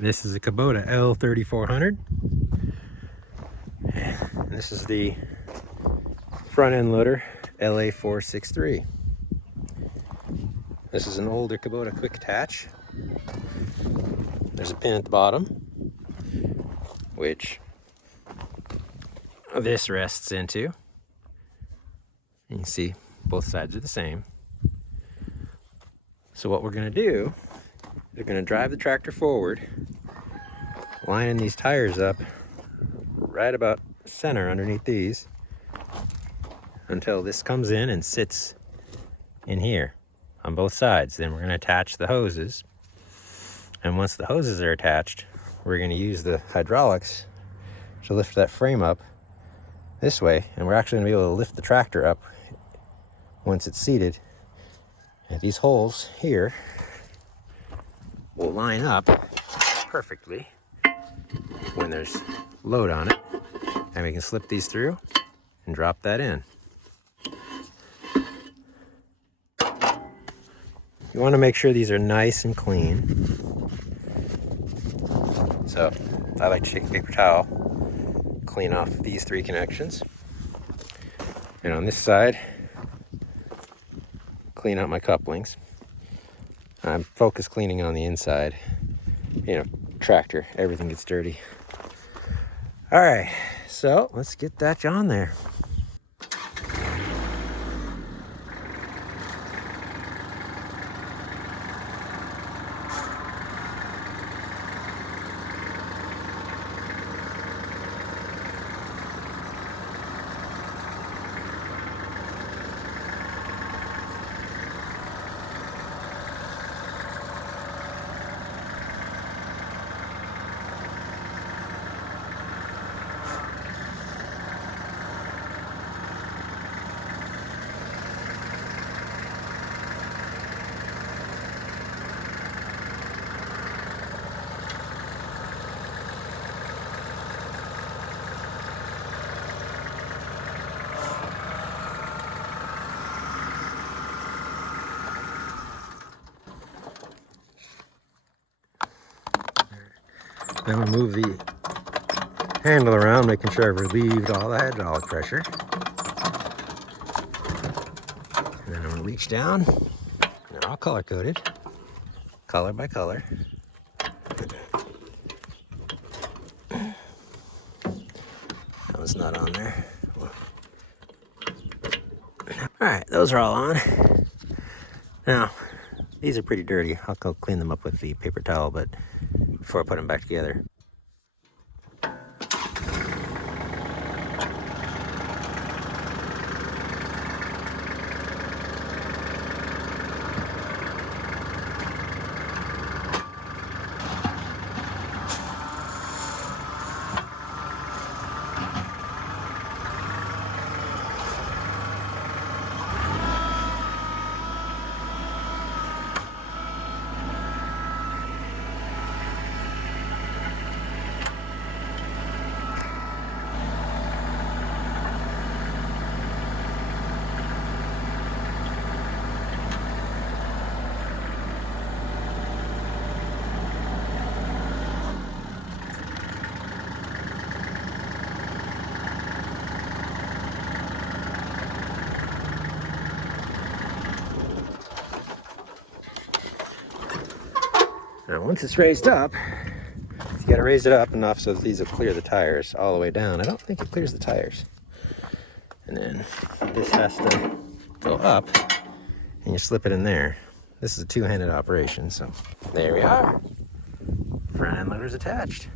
This is a Kubota L3400. And this is the front end loader LA463. This is an older Kubota quick attach. There's a pin at the bottom, which this rests into. And you see both sides are the same. So what we're going to do, we're going to drive the tractor forward, lining these tires up right about center underneath these until this comes in and sits in here on both sides. Then we're going to attach the hoses, and once the hoses are attached, we're going to use the hydraulics to lift that frame up this way, and we're actually going to be able to lift the tractor up once it's seated. And these holes here will line up perfectly when there's load on it, and we can slip these through and drop that in. You want to make sure these are nice and clean. So I like to take a paper towel, clean off these three connections, and on this side clean out my couplings. I'm focus cleaning on the inside. You know, tractor, everything gets dirty. All right, so let's get that on there. Now I move the handle around, making sure I've relieved all the hydraulic pressure. And then I'm gonna reach down. They're all color coded, color by color. That was not on there. All right, those are all on. Now, these are pretty dirty. I'll go clean them up with the paper towel, but before I put them back together. Now, once it's raised up, you got to raise it up enough so that these will clear the tires all the way down. I don't think it clears the tires. And then this has to go up, and you slip it in there. This is a two-handed operation, so there we are. Front end loader's attached.